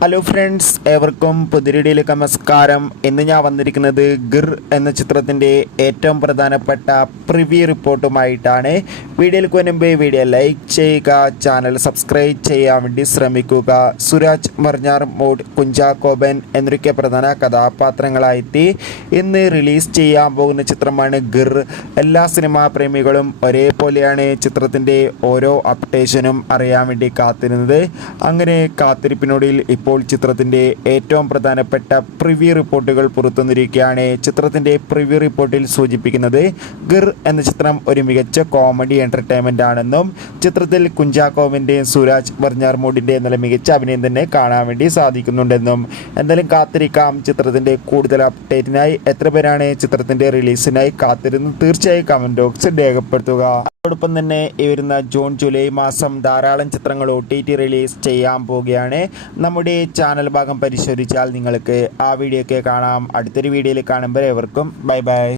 Hello friends, ഏവർക്കും പുതിരിടിയിലേക്ക് നമസ്കാരം. ഇന്ന് ഞാൻ വന്നിരിക്കുന്നത് ഗിർ എന്ന ചിത്രത്തിൻ്റെ ഏറ്റവും പ്രധാനപ്പെട്ട പ്രിവ്യൂ റിപ്പോർട്ടുമായിട്ടാണ്. വീഡിയോയിലേക്ക് മുൻപ് വീഡിയോ ലൈക്ക് ചെയ്യുക, ചാനൽ സബ്സ്ക്രൈബ് ചെയ്യാൻ വേണ്ടി ശ്രമിക്കുക. സുരാജ് വെഞ്ഞാറമൂട്, കുഞ്ചാക്കോബൻ എന്നൊക്കെ പ്രധാന കഥാപാത്രങ്ങളായിട്ട് ഇന്ന് റിലീസ് ചെയ്യാൻ പോകുന്ന ചിത്രമാണ് ഗിർ. എല്ലാ സിനിമാ പ്രേമികളും ഒരേപോലെയാണ് ചിത്രത്തിൻ്റെ ഓരോ അപ്ഡേഷനും അറിയാൻ വേണ്ടി കാത്തിരുന്നത്. അങ്ങനെ കാത്തിരിപ്പിനൊടുവിൽ ഇപ്പോൾ ചിത്രത്തിൻ്റെ ഏറ്റവും പ്രധാനപ്പെട്ട പ്രിവ്യൂ റിപ്പോർട്ടുകൾ പുറത്തുവന്നിരിക്കുകയാണ്. ചിത്രത്തിൻ്റെ പ്രിവ്യൂ റിപ്പോർട്ടിൽ സൂചിപ്പിക്കുന്നത് ഗിർ എന്ന ചിത്രം ഒരു മികച്ച കോമഡി എൻ്റർടൈൻമെൻ്റ് ആണെന്നും ചിത്രത്തിൽ കുഞ്ചാക്കോവിൻ്റെയും സുരാജ് വെഞ്ഞാറമൂടിൻ്റെയും നല്ല മികച്ച അഭിനയം തന്നെ കാണാൻ വേണ്ടി സാധിക്കുന്നുണ്ടെന്നും. എന്തായാലും കാത്തിരിക്കാം ചിത്രത്തിൻ്റെ കൂടുതൽ അപ്ഡേറ്റിനായി. എത്ര പേരാണ് ചിത്രത്തിൻ്റെ റിലീസിനായി കാത്തിരുന്ന് തീർച്ചയായും കമൻറ്റ് ബോക്സിൽ രേഖപ്പെടുത്തുക. അതോടൊപ്പം തന്നെ ഈ വരുന്ന ജൂൺ ജൂലൈ മാസം ധാരാളം ചിത്രങ്ങൾ OTT റിലീസ് ചെയ്യാൻ പോവുകയാണ്. നമ്മുടെ ചാനൽ ഭാഗം പരിശോധിച്ചാൽ നിങ്ങൾക്ക് ആ വീഡിയോ ഒക്കെ കാണാം. അടുത്തൊരു വീഡിയോയിൽ കാണുമ്പോൾ ഏവർക്കും ബൈ ബൈ.